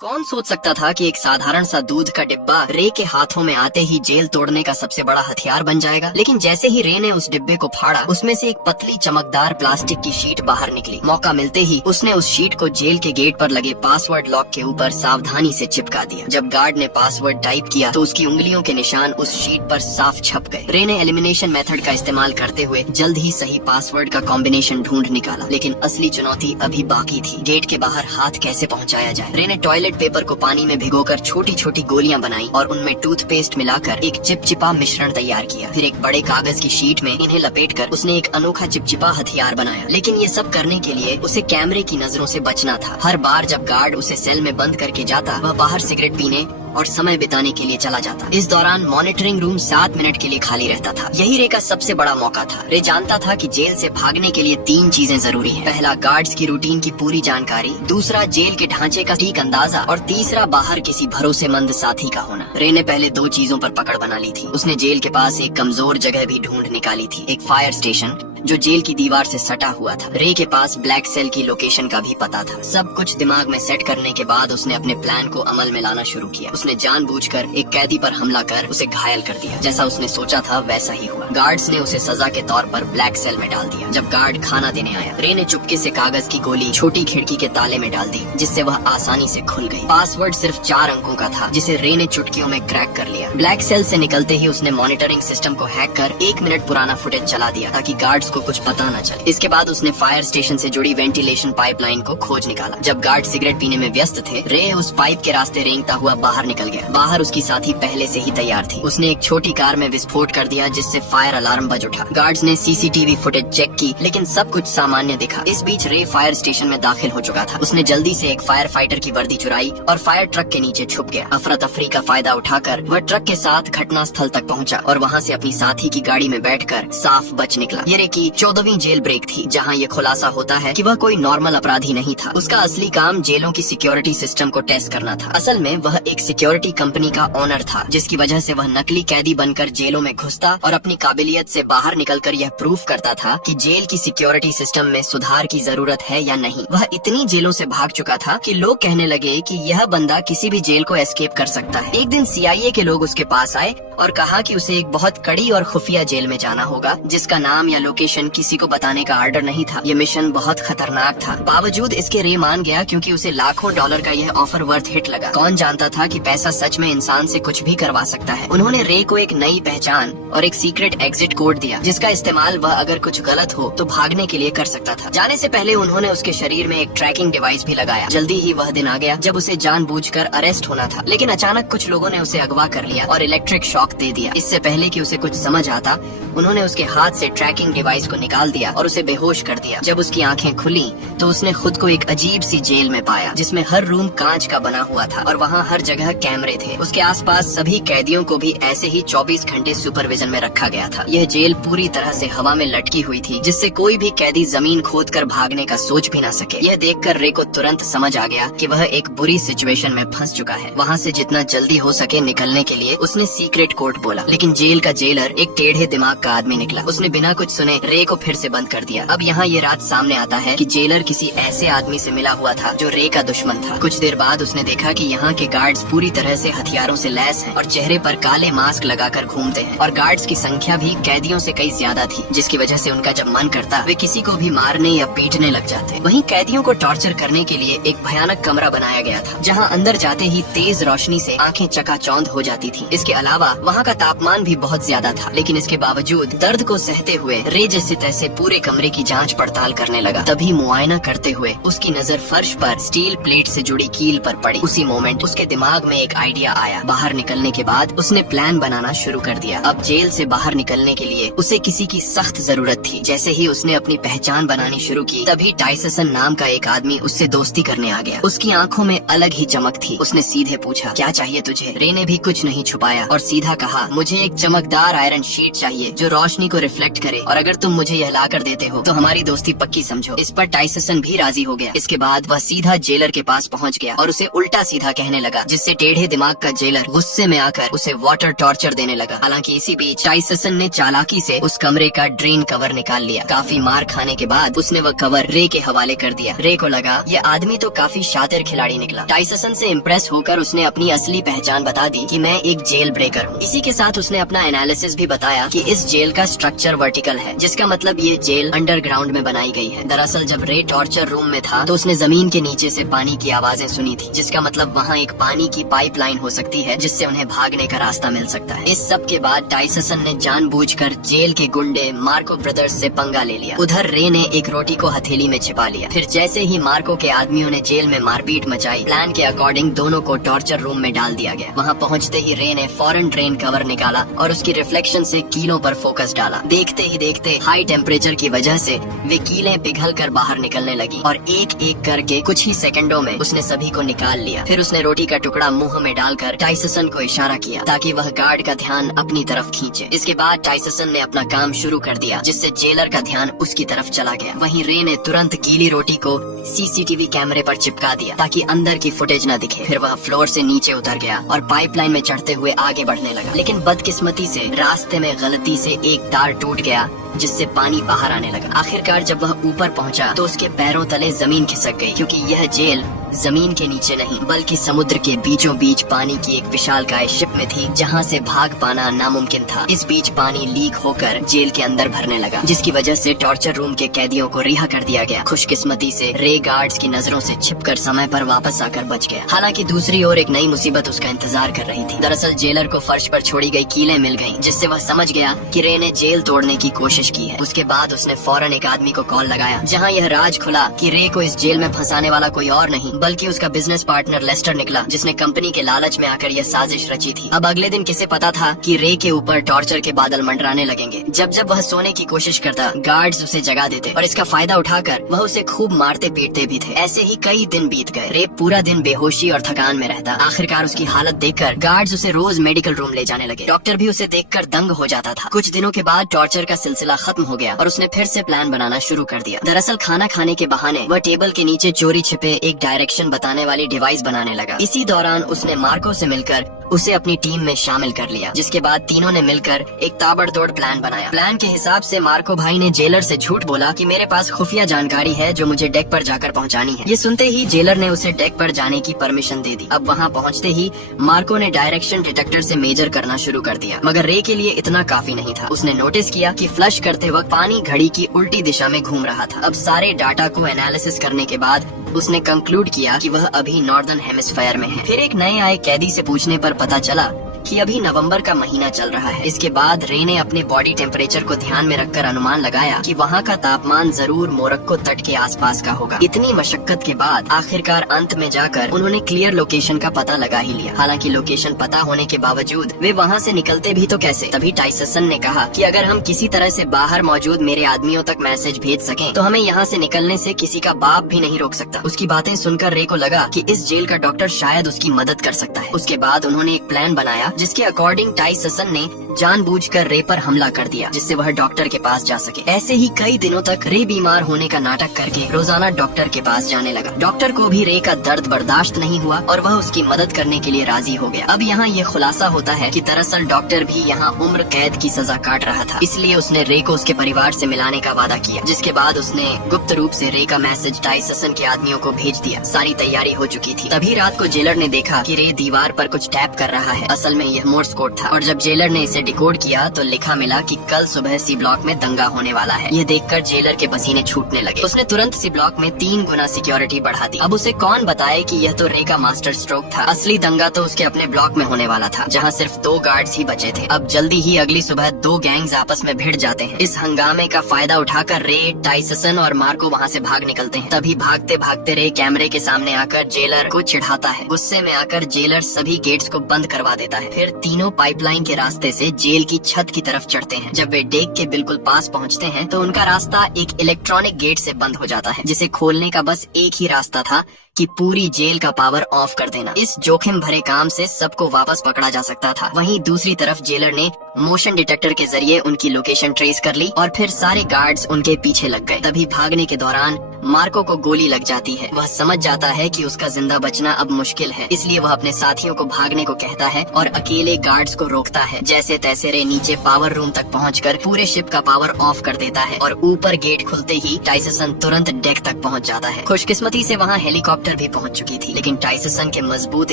कौन सोच सकता था कि एक साधारण सा दूध का डिब्बा रे के हाथों में आते ही जेल तोड़ने का सबसे बड़ा हथियार बन जाएगा। लेकिन जैसे ही रे ने उस डिब्बे को फाड़ा, उसमें से एक पतली चमकदार प्लास्टिक की शीट बाहर निकली। मौका मिलते ही उसने उस शीट को जेल के गेट पर लगे पासवर्ड लॉक के ऊपर सावधानी से चिपका दिया। जब गार्ड ने पासवर्ड टाइप किया तो उसकी उंगलियों के निशान उस शीट पर साफ छप गए। रे ने एलिमिनेशन मेथड का इस्तेमाल करते हुए जल्द ही सही पासवर्ड का कॉम्बिनेशन ढूंढ निकाला, लेकिन असली चुनौती अभी बाकी थी। गेट के बाहर हाथ कैसे पहुँचाया जाए। रे ने टॉयलेट पेपर को पानी में भिगोकर छोटी छोटी गोलियां बनाई और उनमें टूथपेस्ट मिलाकर एक चिपचिपा मिश्रण तैयार किया। फिर एक बड़े कागज की शीट में इन्हें लपेटकर उसने एक अनोखा चिपचिपा हथियार बनाया। लेकिन ये सब करने के लिए उसे कैमरे की नजरों से बचना था। हर बार जब गार्ड उसे सेल में बंद करके जाता, वह बाहर सिगरेट पीने और समय बिताने के लिए चला जाता। इस दौरान मॉनिटरिंग रूम 7 मिनट के लिए खाली रहता था। यही रे का सबसे बड़ा मौका था। रे जानता था कि जेल से भागने के लिए 3 चीजें जरूरी हैं। पहला, गार्ड्स की रूटीन की पूरी जानकारी। दूसरा, जेल के ढांचे का ठीक अंदाजा। और तीसरा, बाहर किसी भरोसेमंद साथी का होना। रे ने पहले 2 चीजों पर पकड़ बना ली थी। उसने जेल के पास एक कमजोर जगह भी ढूंढ निकाली थी, एक फायर स्टेशन जो जेल की दीवार से सटा हुआ था। रे के पास ब्लैक सेल की लोकेशन का भी पता था। सब कुछ दिमाग में सेट करने के बाद उसने अपने प्लान को अमल में लाना शुरू किया। उसने जानबूझकर एक कैदी पर हमला कर उसे घायल कर दिया। जैसा उसने सोचा था वैसा ही हुआ। गार्ड्स ने उसे सजा के तौर पर ब्लैक सेल में डाल दिया। जब गार्ड खाना देने आया, रे ने चुपके से कागज की गोली छोटी खिड़की के ताले में डाल दी, जिससे वह आसानी से खुल गई। पासवर्ड सिर्फ 4 अंकों का था, जिसे रे ने चुटकियों में क्रैक कर लिया। ब्लैक सेल से निकलते ही उसने मॉनिटरिंग सिस्टम को हैक कर 1 मिनट पुराना फुटेज चला दिया, ताकि गार्ड्स को कुछ पता न चले। इसके बाद उसने फायर स्टेशन से जुड़ी वेंटिलेशन पाइपलाइन को खोज निकाला। जब गार्ड सिगरेट पीने में व्यस्त थे, रे उस पाइप के रास्ते रेंगता हुआ बाहर निकल गया। बाहर उसकी साथी पहले से ही तैयार थी। उसने एक छोटी कार में विस्फोट कर दिया, जिससे फायर अलार्म बज उठा। गार्ड्स ने सीसीटीवी फुटेज चेक की, लेकिन सब कुछ सामान्य दिखा। इस बीच रे फायर स्टेशन में दाखिल हो चुका था। उसने जल्दी से एक फायर फाइटर की वर्दी चुराई और फायर ट्रक के नीचे छुप गया। अफरा तफरी का फायदा उठाकर वह ट्रक के साथ घटना स्थल तक पहुंचा और वहां से अपनी साथी की गाड़ी में बैठकर साफ बच निकला। ये रे की 14वीं जेल ब्रेक थी, जहां ये खुलासा होता है कि वह कोई नॉर्मल अपराधी नहीं था। उसका असली काम जेलों की सिक्योरिटी सिस्टम को टेस्ट करना था। असल में वह एक सिक्योरिटी कंपनी का ओनर था, जिसकी वजह से वह नकली कैदी बनकर जेलों में घुसता और अपनी काबिलियत से बाहर निकलकर यह प्रूफ करता था कि जेल की सिक्योरिटी सिस्टम में सुधार की जरूरत है या नहीं। वह इतनी जेलों से भाग चुका था कि लोग कहने लगे कि यह बंदा किसी भी जेल को एस्केप कर सकता है। एक दिन CIA के लोग उसके पास आए और कहा कि उसे एक बहुत कड़ी और खुफिया जेल में जाना होगा, जिसका नाम या लोकेशन किसी को बताने का आर्डर नहीं था। ये मिशन बहुत खतरनाक था। बावजूद इसके रे मान गया, क्योंकि उसे लाखों डॉलर का यह ऑफर वर्थ हिट लगा। कौन जानता था कि पैसा सच में इंसान से कुछ भी करवा सकता है। उन्होंने रे को एक नई पहचान और एक सीक्रेट एग्जिट कोड दिया, जिसका इस्तेमाल वह अगर कुछ गलत हो तो भागने के लिए कर सकता था। जाने से पहले उन्होंने उसके शरीर में एक ट्रैकिंग डिवाइस भी लगाया। जल्दी ही वह दिन आ गया जब उसे जानबूझकर अरेस्ट होना था, लेकिन अचानक कुछ लोगों ने उसे अगवा कर लिया और इलेक्ट्रिक शॉक दे दिया। इससे पहले कि उसे कुछ समझ आता, उन्होंने उसके हाथ से ट्रैकिंग डिवाइस को निकाल दिया और उसे बेहोश कर दिया। जब उसकी आंखें खुली तो उसने खुद को एक अजीब सी जेल में पाया, जिसमें हर रूम कांच का बना हुआ था और वहाँ हर जगह कैमरे थे। उसके आसपास सभी कैदियों को भी ऐसे ही 24 घंटे सुपरविजन में रखा गया था। यह जेल पूरी तरह से हवा में लटकी हुई थी, जिससे कोई भी कैदी जमीन खोदकर भागने का सोच भी न सके। यह देखकर रे को तुरंत समझ आ गया कि वह एक बुरी सिचुएशन में फंस चुका है। वहाँ से जितना जल्दी हो सके निकलने के लिए उसने सीक्रेट कोड बोला, लेकिन जेल का जेलर एक टेढ़े दिमाग का आदमी निकला। उसने बिना कुछ सुने रे को फिर से बंद कर दिया। अब यहाँ ये रात सामने आता है कि जेलर किसी ऐसे आदमी से मिला हुआ था जो रे का दुश्मन था। कुछ देर बाद उसने देखा कि यहाँ के गार्ड्स पूरी तरह से हथियारों से लैस हैं और चेहरे पर काले मास्क लगाकर घूमते हैं। और गार्ड्स की संख्या भी कैदियों से कई ज्यादा थी, जिसकी वजह से उनका जब मन करता वे किसी को भी मारने या पीटने लग जाते। वहीं कैदियों को टॉर्चर करने के लिए एक भयानक कमरा बनाया गया था, जहाँ अंदर जाते ही तेज रोशनी से आंखें चकाचौंध हो जाती थी। इसके अलावा वहाँ का तापमान भी बहुत ज्यादा था, लेकिन इसके बावजूद दर्द को सहते हुए रे जैसे तैसे पूरे कमरे की जांच पड़ताल करने लगा। तभी मुआयना करते हुए उसकी नजर फर्श पर स्टील प्लेट से जुड़ी कील पर पड़ी। उसी मोमेंट उसके दिमाग में एक आइडिया आया। बाहर निकलने के बाद उसने प्लान बनाना शुरू कर दिया। अब जेल से बाहर निकलने के लिए उसे किसी की सख्त जरूरत थी। जैसे ही उसने अपनी पहचान बनानी शुरू की, तभी टाइसन नाम का एक आदमी उससे दोस्ती करने आ गया। उसकी आंखों में अलग ही चमक थी। उसने सीधे पूछा, क्या चाहिए तुझे? रे ने भी कुछ नहीं छुपाया और सीधा कहा, मुझे एक चमकदार आयरन शीट चाहिए जो रोशनी को रिफ्लेक्ट करे, और अगर तुम मुझे यह ला कर देते हो तो हमारी दोस्ती पक्की समझो। इस पर टाइसन भी राजी हो गया। इसके बाद वह सीधा जेलर के पास पहुंच गया और उसे उल्टा सीधा कहने लगा, जिससे टेढ़े दिमाग का जेलर गुस्से में आकर उसे वाटर टॉर्चर देने लगा। हालांकि इसी बीच टाइसन ने चालाकी से उस कमरे का ड्रेन कवर निकाल लिया। काफी मार खाने के बाद उसने वह कवर रे के हवाले कर दिया। रे को लगा ये आदमी तो काफी शातिर खिलाड़ी निकला। टाइसन से इम्प्रेस होकर उसने अपनी असली पहचान बता दी कि मैं एक जेल ब्रेकर हूँ। इसी के साथ उसने अपना एनालिसिस भी बताया कि इस जेल का स्ट्रक्चर वर्टिकल है, जिसका मतलब ये जेल अंडरग्राउंड में बनाई गई है। दरअसल जब रे टॉर्चर रूम में था तो उसने जमीन के नीचे से पानी की आवाजें सुनी थी, जिसका मतलब वहाँ एक पानी की पाइपलाइन हो सकती है जिससे उन्हें भागने का रास्ता मिल सकता है। इस सब के बाद टाइसन ने जानबूझकर जेल के गुंडे मार्को ब्रदर्स से पंगा ले लिया। उधर रे ने एक रोटी को हथेली में छिपा लिया। फिर जैसे ही मार्को के आदमियों ने जेल में मारपीट मचाई, प्लान के अकॉर्डिंग दोनों को टॉर्चर रूम में डाल दिया गया। वहाँ पहुँचते ही रे ने फौरन ड्रेन कवर निकाला और उसकी रिफ्लेक्शन से कीलों पर फोकस डाला। देखते ही देखते हाई टेम्परेचर की वजह से वे कीलें पिघल कर बाहर निकलने लगी और एक एक करके कुछ ही सेकंडों में उसने सभी को निकाल लिया। फिर उसने रोटी का टुकड़ा मुंह में डालकर टाइसन को इशारा किया ताकि वह गार्ड का ध्यान अपनी तरफ खींचे। इसके बाद टाइसन ने अपना काम शुरू कर दिया, जिससे जेलर का ध्यान उसकी तरफ चला गया। वहीं रे ने तुरंत गीली रोटी को सीसीटीवी कैमरे पर चिपका दिया ताकि अंदर की फुटेज न दिखे। फिर वह फ्लोर से नीचे उतर गया और पाइपलाइन में चढ़ते हुए आगे बढ़ने लगा। लेकिन बदकिस्मती से रास्ते में गलती से एक तार टूट गया, जिससे पानी बाहर आने लगा। आखिरकार जब वह ऊपर पहुंचा तो उसके पैरों तले जमीन खिसक गई, क्योंकि यह जेल जमीन के नीचे नहीं बल्कि समुद्र के बीचों बीच पानी की एक विशालकाय शिप में थी, जहां से भाग पाना नामुमकिन था। इस बीच पानी लीक होकर जेल के अंदर भरने लगा, जिसकी वजह से टॉर्चर रूम के कैदियों को रिहा कर दिया गया। खुशकिस्मती से रे गार्ड्स की नजरों से छिपकर समय पर वापस आकर बच गया। हालांकि दूसरी ओर एक नई मुसीबत उसका इंतजार कर रही थी। दरअसल जेलर को फर्श पर छोड़ी गई कीलें मिल गयी, जिससे वह समझ गया कि रे ने जेल तोड़ने की कोशिश की है। उसके बाद उसने फौरन एक आदमी को कॉल लगाया, जहाँ यह राज खुला कि रे को इस जेल में फंसाने वाला कोई और नहीं बल्कि उसका बिजनेस पार्टनर लेस्टर निकला, जिसने कंपनी के लालच में आकर यह साजिश रची थी। अब अगले दिन किसे पता था कि रे के ऊपर टॉर्चर के बादल मंडराने लगेंगे। जब जब वह सोने की कोशिश करता, गार्ड्स उसे जगा देते और इसका फायदा उठाकर वह उसे खूब मारते पीटते भी थे। ऐसे ही कई दिन बीत गए। रे पूरा दिन बेहोशी और थकान में रहता। आखिरकार उसकी हालत देखकर गार्ड्स उसे रोज मेडिकल रूम ले जाने लगे। डॉक्टर भी उसे देखकर दंग हो जाता था। कुछ दिनों के बाद टॉर्चर का सिलसिला खत्म हो गया और उसने फिर से प्लान बनाना शुरू कर दिया। दरअसल खाना खाने के बहाने वह टेबल के नीचे चोरी छिपे एक डायरेक्शन बताने वाली डिवाइस बनाने लगा। इसी दौरान उसने मार्को से मिलकर उसे अपनी टीम में शामिल कर लिया, जिसके बाद तीनों ने मिलकर एक ताबड़तोड़ प्लान बनाया। प्लान के हिसाब से मार्को भाई ने जेलर से झूठ बोला कि मेरे पास खुफिया जानकारी है जो मुझे डेक पर जाकर पहुंचानी है। ये सुनते ही जेलर ने उसे डेक पर जाने की परमिशन दे दी। अब वहां पहुंचते ही मार्को ने डायरेक्शन डिटेक्टर से मेजर करना शुरू कर दिया, मगर रे के लिए इतना काफी नहीं था। उसने नोटिस किया कि फ्लश करते वक्त पानी घड़ी की उल्टी दिशा में घूम रहा था। अब सारे डाटा को एनालिसिस करने के बाद उसने कंक्लूड किया कि वह अभी नॉर्दर्न हेमिस्फीयर में है। फिर एक नए आए कैदी से पूछने पर पता चला कि अभी नवंबर का महीना चल रहा है। इसके बाद रे ने अपने बॉडी टेम्परेचर को ध्यान में रखकर अनुमान लगाया कि वहाँ का तापमान जरूर मोरक्को तट के आसपास का होगा। इतनी मशक्कत के बाद आखिरकार अंत में जाकर उन्होंने क्लियर लोकेशन का पता लगा ही लिया। हालांकि लोकेशन पता होने के बावजूद वे वहाँ से निकलते भी तो कैसे। तभी टाइसन ने कहा कि अगर हम किसी तरह से बाहर मौजूद मेरे आदमियों तक मैसेज भेज सकें तो हमें यहाँ से निकलने से किसी का बाप भी नहीं रोक सकता। उसकी बातें सुनकर रे को लगा कि इस जेल का डॉक्टर शायद उसकी मदद कर सकता है। उसके बाद उन्होंने एक प्लान बनाया, जिसके अकॉर्डिंग टाइसन ने जानबूझकर रे पर हमला कर दिया, जिससे वह डॉक्टर के पास जा सके। ऐसे ही कई दिनों तक रे बीमार होने का नाटक करके रोजाना डॉक्टर के पास जाने लगा। डॉक्टर को भी रे का दर्द बर्दाश्त नहीं हुआ और वह उसकी मदद करने के लिए राजी हो गया। अब यहाँ ये खुलासा होता है कि दरअसल डॉक्टर भी यहाँ उम्र कैद की सजा काट रहा था, इसलिए उसने रे को उसके परिवार से मिलाने का वादा किया। जिसके बाद उसने गुप्त रूप से रे का मैसेज टाइसन के आदमियों को भेज दिया। सारी तैयारी हो चुकी थी। तभी रात को जेलर ने देखा कि रे दीवार पर कुछ टैप कर रहा है। असल में यह मोर्स कोड था और जब जेलर ने इसे डिकोड किया तो लिखा मिला कि कल सुबह सी ब्लॉक में दंगा होने वाला है। यह देखकर जेलर के पसीने छूटने लगे। उसने तुरंत सी ब्लॉक में 3 गुना सिक्योरिटी बढ़ा दी। अब उसे कौन बताए कि यह तो रे का मास्टर स्ट्रोक था। असली दंगा तो उसके अपने ब्लॉक में होने वाला था, जहाँ सिर्फ 2 गार्ड्स ही बचे थे। अब जल्दी ही अगली सुबह 2 गैंग्स आपस में भिड़ जाते हैं। इस हंगामे का फायदा उठाकर रे, टाइसन और मार्को वहाँ से भाग निकलते हैं। तभी भागते भागते रे कैमरे के सामने आकर जेलर को चिढ़ाता है। गुस्से में आकर जेलर सभी गेट्स को बंद करवा देता है। फिर तीनों पाइपलाइन के रास्ते से जेल की छत की तरफ चढ़ते हैं। जब वे डेक के बिल्कुल पास पहुंचते हैं तो उनका रास्ता एक इलेक्ट्रॉनिक गेट से बंद हो जाता है, जिसे खोलने का बस एक ही रास्ता था कि पूरी जेल का पावर ऑफ कर देना। इस जोखिम भरे काम से सबको वापस पकड़ा जा सकता था। वहीं दूसरी तरफ जेलर ने मोशन डिटेक्टर के जरिए उनकी लोकेशन ट्रेस कर ली और फिर सारे गार्ड्स उनके पीछे लग गए। तभी भागने के दौरान मार्को को गोली लग जाती है। वह समझ जाता है कि उसका जिंदा बचना अब मुश्किल है, इसलिए वह अपने साथियों को भागने को कहता है और अकेले गार्ड्स को रोकता है। जैसे तैसे रे नीचे पावर रूम तक पहुंचकर पूरे शिप का पावर ऑफ कर देता है और ऊपर गेट खुलते ही टाइसन तुरंत डेक तक पहुंच जाता है। खुशकिस्मती से वहां हेलीकॉप्टर भी पहुंच चुकी थी, लेकिन टाइसन के मजबूत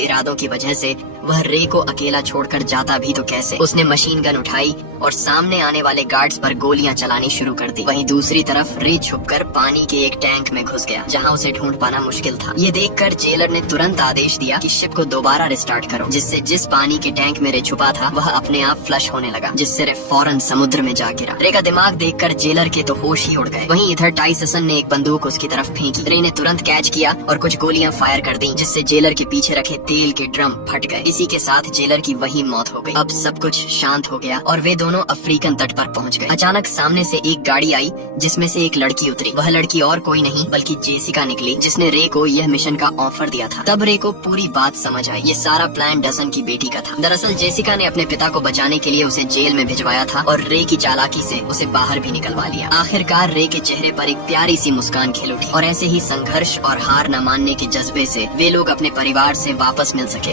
इरादों की वजह से वह रे को अकेला छोड़कर जाता भी तो कैसे। उसने मशीन गन उठाई और सामने आने वाले गार्ड्स पर गोलियां चलानी शुरू कर दी। वहीं दूसरी तरफ रे छुपकर पानी के एक टैंक में घुस गया, जहां उसे ढूंढ पाना मुश्किल था। ये देखकर जेलर ने तुरंत आदेश दिया कि शिप को दोबारा रिस्टार्ट करो, जिससे जिस पानी के टैंक में रे छुपा था वह अपने आप फ्लश होने लगा, जिससे रे फौरन समुद्र में जा गिरा। रे का दिमाग देखकर जेलर के तो होश ही उड़ गए। वहीं इधर टाइसन ने एक बंदूक उसकी तरफ फेंकी। रे ने तुरंत कैच किया और कुछ गोलियां फायर कर दी, जिससे जेलर के पीछे रखे तेल के ड्रम फट गए। इसी के साथ जेलर की वही मौत हो गई। अब सब कुछ शांत हो गया और वे दोनों अफ्रीकन तट पर पहुंच गए। अचानक सामने से एक गाड़ी आई, जिसमें से एक लड़की उतरी। वह लड़की और कोई नहीं बल्कि जेसिका निकली, जिसने रे को यह मिशन का ऑफर दिया था। तब रे को पूरी बात समझ आई। ये सारा प्लान डसन की बेटी का था। दरअसल जेसिका ने अपने पिता को बचाने के लिए उसे जेल में भिजवाया था और रे की चालाकी से उसे बाहर भी निकलवा लिया। आखिरकार रे के चेहरे पर एक प्यारी सी मुस्कान खिल उठी और ऐसे ही संघर्ष और हार न मानने के जज्बे से वे लोग अपने परिवार से वापस मिल सके।